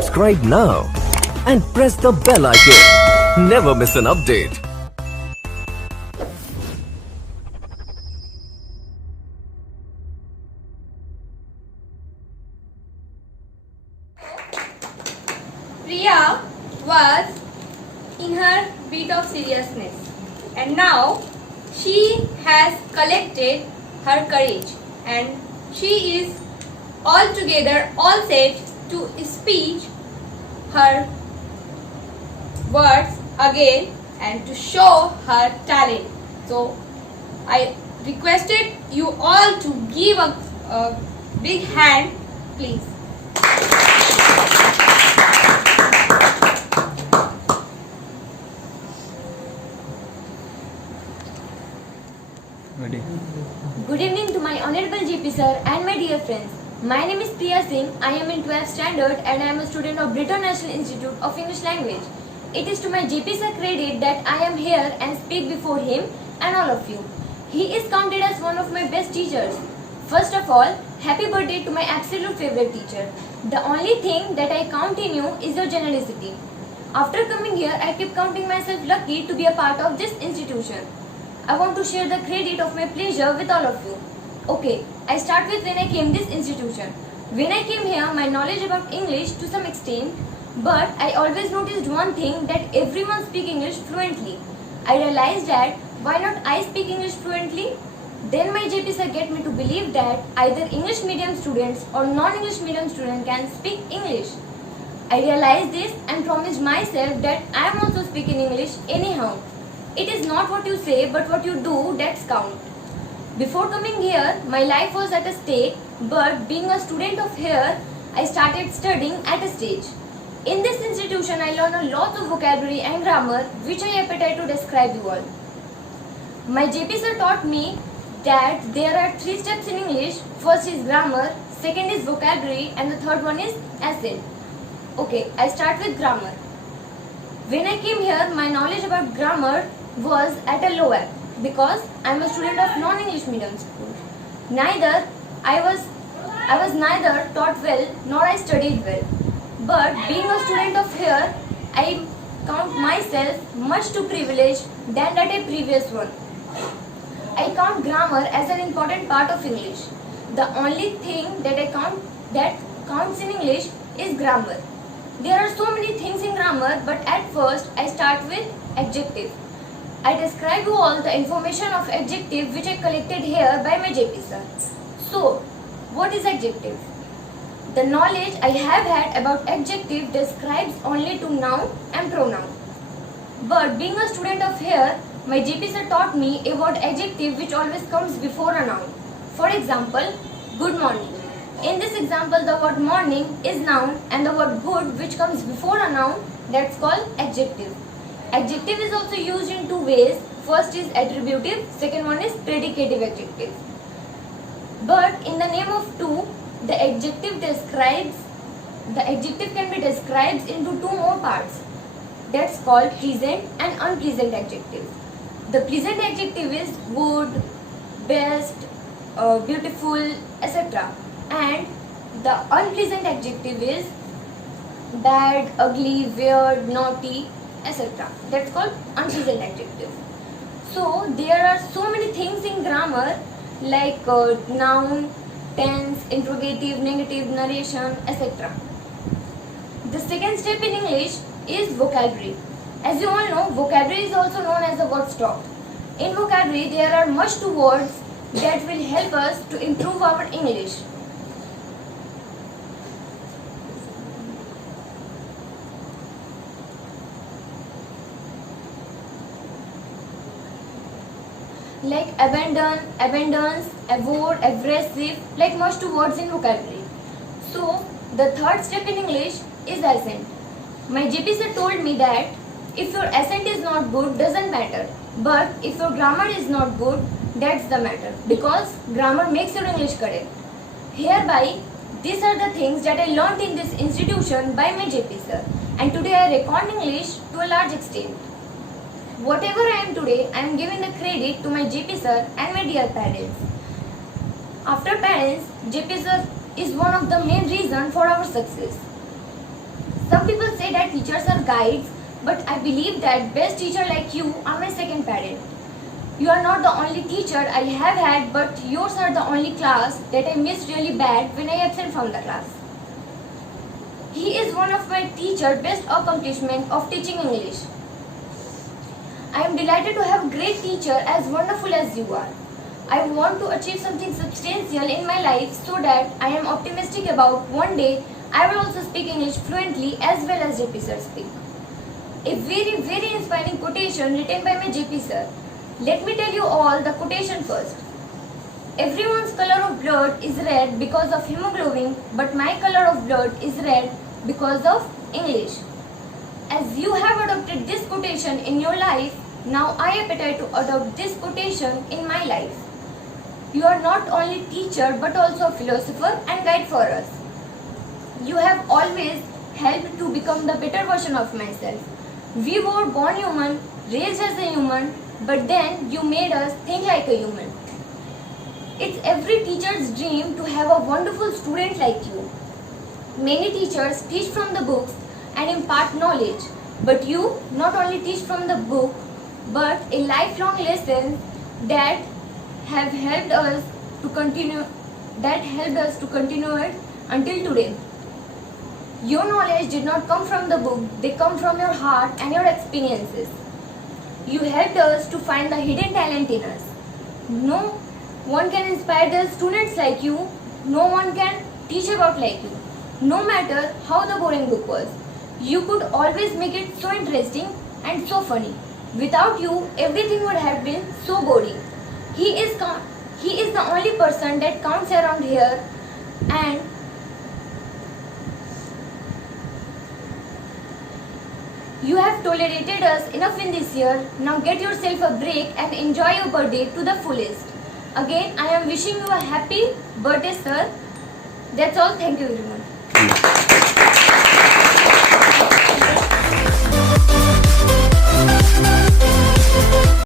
Subscribe now and press the bell icon. Never miss an update. Priya was in her bit of seriousness, and now she has collected her courage and she is altogether all set to speak her words again and to show her talent. So I requested you all to give a big hand, please. Good evening to my Honorable GP Sir and my dear friends. My name is Priya Singh. I am in 12th standard and I am a student of Briton National Institute of English Language. It is to my GP Sir credit that I am here and speak before him and all of you. He is counted as one of my best teachers. First of all, happy birthday to my absolute favorite teacher. The only thing that I count in you is your generosity. After coming here, I keep counting myself lucky to be a part of this institution. I want to share the credit of my pleasure with all of you. Okay, I start with when I came this institution. When I came here, my knowledge about English to some extent, but I always noticed one thing, that everyone speak English fluently. I realized that why not I speak English fluently? Then my JP sir get me to believe that either English medium students or non-English medium students can speak English. I realized this and promised myself that I am also speaking English anyhow. It is not what you say but what you do that's count. Before coming here, my life was at a stake, but being a student of here, I started studying at a stage. In this institution, I learned a lot of vocabulary and grammar, which I appetite to describe you all. My JP sir taught me that there are 3 steps in English. First is grammar, second is vocabulary, and the third one is accent. Okay, I start with grammar. When I came here, my knowledge about grammar was at a low ebb because I am a student of non-English medium school. I was neither taught well nor I studied well. But being a student of here, I count myself much too privileged than at a previous one. I count grammar as an important part of English. The only thing that I count that counts in English is grammar. There are so many things in grammar, but at first I start with adjective. I describe you all the information of adjective which I collected here by my JP sir. So, what is adjective? The knowledge I have had about adjective describes only to noun and pronoun. But being a student of here, my JP sir taught me a word adjective which always comes before a noun. For example, good morning. In this example, the word morning is noun and the word good which comes before a noun, that's called adjective. Adjective is also used in 2 ways. First is attributive, second one is predicative adjective. But in the name of 2, the adjective can be described into 2 more parts. That's called pleasant and unpleasant adjective. The pleasant adjective is good, best, beautiful, etc. And the unpleasant adjective is bad, ugly, weird, naughty, etc. That's called unpleasant adjective. So there are so many things in grammar like noun, tense, interrogative, negative, narration, etc. The second step in English is vocabulary. As you all know, vocabulary is also known as the word stock. In vocabulary, there are much 2 words that will help us to improve our English. Like abandon, abundance, avoid, abrasive, like much 2 words in vocabulary. So, the third step in English is accent. My GP sir told me that if your accent is not good, doesn't matter. But if your grammar is not good, that's the matter. Because grammar makes your English correct. Hereby, these are the things that I learned in this institution by my GP sir. And today I record English to a large extent. Whatever I am today, I am giving the credit to my JP sir and my dear parents. After parents, JP sir is one of the main reasons for our success. Some people say that teachers are guides, but I believe that best teacher like you are my second parent. You are not the only teacher I have had, but yours are the only class that I missed really bad when I absent from the class. He is one of my teacher's best accomplishment of teaching English. I am delighted to have a great teacher as wonderful as you are. I want to achieve something substantial in my life so that I am optimistic about one day I will also speak English fluently as well as JP sir speak. A very inspiring quotation written by my JP sir. Let me tell you all the quotation first. Everyone's color of blood is red because of hemoglobin, but my color of blood is red because of English. As you have adopted this quotation in your life, now I appetite to adopt this quotation in my life. You are not only teacher but also a philosopher and guide for us. You have always helped to become the better version of myself. We were born human, raised as a human, but then you made us think like a human. It's every teacher's dream to have a wonderful student like you. Many teachers teach from the books and impart knowledge, but you not only teach from the book, but a lifelong lesson that have helped us to continue it until today. Your knowledge did not come from the book, they come from your heart and your experiences. You helped us to find the hidden talent in us. No one can inspire the students like you, no one can teach about like you. No matter how the boring book was, you could always make it so interesting and so funny. Without you, everything would have been so boring. He is the only person that counts around here, and you have tolerated us enough in this year. Now get yourself a break and enjoy your birthday to the fullest. Again, I am wishing you a happy birthday, sir. That's all. Thank you very much.